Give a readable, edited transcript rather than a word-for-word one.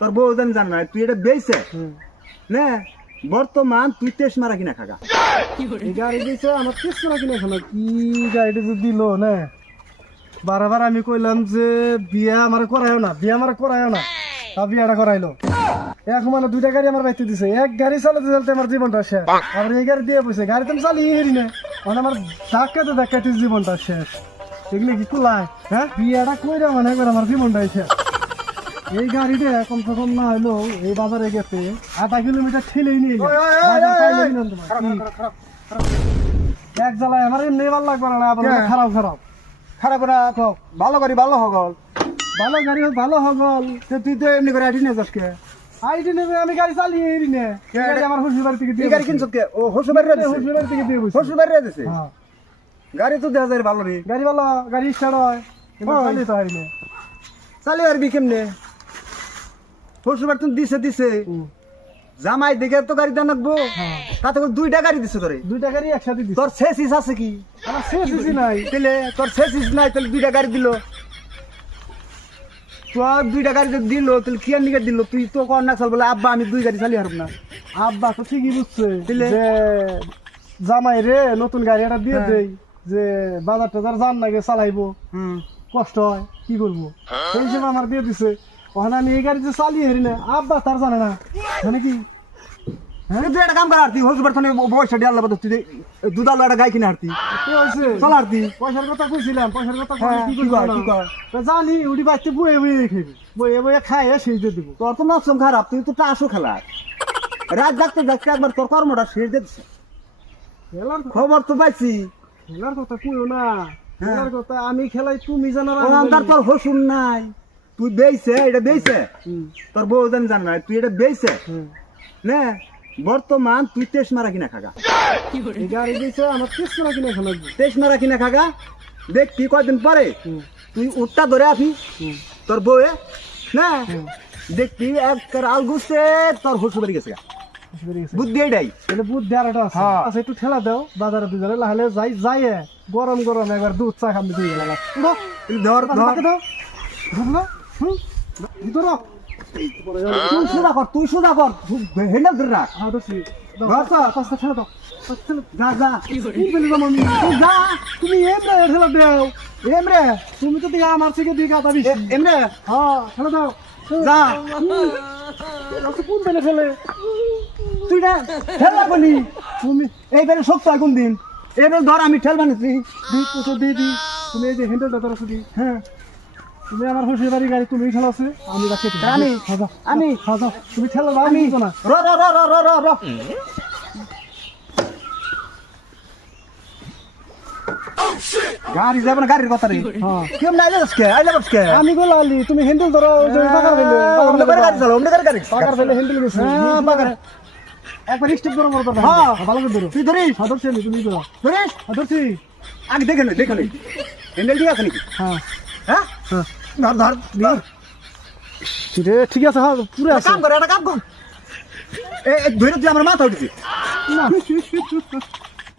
তোর বউ জান না তুই এটা বেইছে না বর্তমান তুই তেস মারা কিনা খাগা এই গাড়ি দিয়েছে আমার কিছু না কিনে শোনো কি গাড়িটা যে দিল না বারবার আমি কইলাম যে বিয়া আমার করায়ও না তা বিয়াটা করাইলো এখন মানে দুইটা গাড়ি আমার বাইতে দিছে এক গাড়ি চালাতে চালাতে আমার জীবনটা শেষ আবার এই গাড়ি দিয়ে বসে গাড়ি তো আমি চালিয়ে হেরি না মানে আমার ধাক্কাতে জীবনটা শেষ এগুলো কি কুলায় হ্যাঁ বিয়াটা কইরা মানে একবার আমার জীবনটাই শেষ এই গাড়িটা কমসে কম না হইলো এই বাজারে গেছে 8 কিলোমিটার ঠেলেই নিয়ে এক জ্বালায় আমার এমনি ভালো লাগবে না আবার খারাপ খারাপ না ভালো গাড়ি ভালো হগল ভালো গাড়ি ভালো হগল তুই তো এমনি করে আইটি নিয়ে যাস কে আইডি নেবে আমি গাড়ি চালিয়ে এরি নে গাড়ি আমার শ্বশুর বাড়ি থেকে দিয়ে গাড়ি কিনছ কে ও শ্বশুর বাড়ি থেকে দিয়ে বসে শ্বশুর বাড়ি দিছে হ্যাঁ গাড়ি তো দেখা যায় ভালো রে গাড়ি ভালো গাড়ি স্টার্ট হয় কিন্তু চালিয়ে তো হারিনে চালিয়ে আরবি কেমনে শ্বশুর বাড়ি তুমি দিছে জামাই দেখে তো গাড়ি দাম রাখবো তাতে দুইটা গাড়ি দিছে তোরে দুইটা গাড়ি একসাথে দিছে তোর শেষ আছে কি আমার শেষ নাই তাহলে তোর শেষ নাই তাহলে দুইটা গাড়ি দিল তোর দুইটা গাড়ি যদি দিল তাহলে কি আর নিকে দিল তুই তো কর না চল বলে আব্বা আমি দুই গাড়ি চালিয়ে হারব না আব্বা তো ঠিকই বুঝছে যে জামাই রে নতুন গাড়ি একটা দিয়ে দেই যে বাজার টাজার জান লাগে চালাইবো কষ্ট হয় কি করবো সেই হিসেবে আমার দিয়ে দিছে ওখানে আমি এই গাড়ি যে চালিয়ে হেরি না আব্বা তার জানে না মানে কি তুই একটা কাম কর আরতি শ্বশুর বাড়ি বয়সা দিয়ে আল্লাহ তুই দুধ আলো একটা গাই কিনে আরতি কি হয়েছে চল আরতি পয়সার কথা কইছিলাম পয়সার কথা কি কি কর কি কর তো জানি উড়ি বাচ্চা বয়ে খাইবে বয়ে খাই সেই দিয়ে দিব তোর তো নকশন খারাপ তুই তো টাসও খেলা রাত জাগতে জাগতে একবার তোর কর্মটা শেষ দিচ্ছে খেলার খবর তো পাইছি খেলার কথা কইও না খেলার কথা আমি খেলাই তুমি জানো তোর হসুন নাই তুই বেইছে এটা বেইছে তোর বউ জান না তুই এটা বেইছে না বর্তমান তুই তেস মারা কিনা খাগা এই গাড়ি দিয়েছে আমার কিছু না কিনে খেলা তেস মারা কিনা খাগা দেখতি কয়দিন পরে তুই উঠটা ধরে আফি তোর বউয়ে না দেখতি এক আলগুছে তোর হসু বাড়ি গেছে বুদ্ধি এটাই তাহলে বুদ্ধি আর একটা আছে আচ্ছা একটু ঠেলা দাও বাজারে দুজনে লাহলে যাই গরম একবার দুধ চা খাবি তুই গেলা ধর ধর তুই সোজা কর হ্যান্ডেল ধরে রাখ তুমি ঠেলা দাও এমরে তুমি তো দিকে আমার থেকে দিকে আতা বিশ এমরে হ্যাঁ ঠেলা দাও যা কোন বেলে ফেলে তুই না ঠেলা বলি তুমি এইবারে সপ্তাহ কোন দিন এবার ধর আমি ঠেল বানিয়েছি দিদি তুমি এই যে হ্যান্ডেলটা ধরো শুধু হ্যাঁ তুমি আমার শ্বশুর বাড়ি গাড়ি তুমি খেলাছে আমি রাখি আমি তুমি ঠেলা দাও আমি না র র র র র র গাড়ি যাবে না গাড়ির কথা রে কেমন আইলে আজকে আমি গোলালি তুমি হ্যান্ডেল ধরো গাড়ি চালাও গাড়ি পাকার ফেলে হ্যান্ডেল গেছে একবার স্টেপ ধরো মরো হ্যাঁ ভালো করে ধরো তুই ধরিস ধরছি আমি তুমি ধরো ধরিস ধরছি আগে দেখে নে হ্যান্ডেল ঠিক আছে নাকি হ্যাঁ হ্যাঁ ধর ধর ধর ঠিক আছে হ্যাঁ পুরো আছে কাম কর এটা কাম কর এ ধরে তুই আমার মাথা উঠেছি না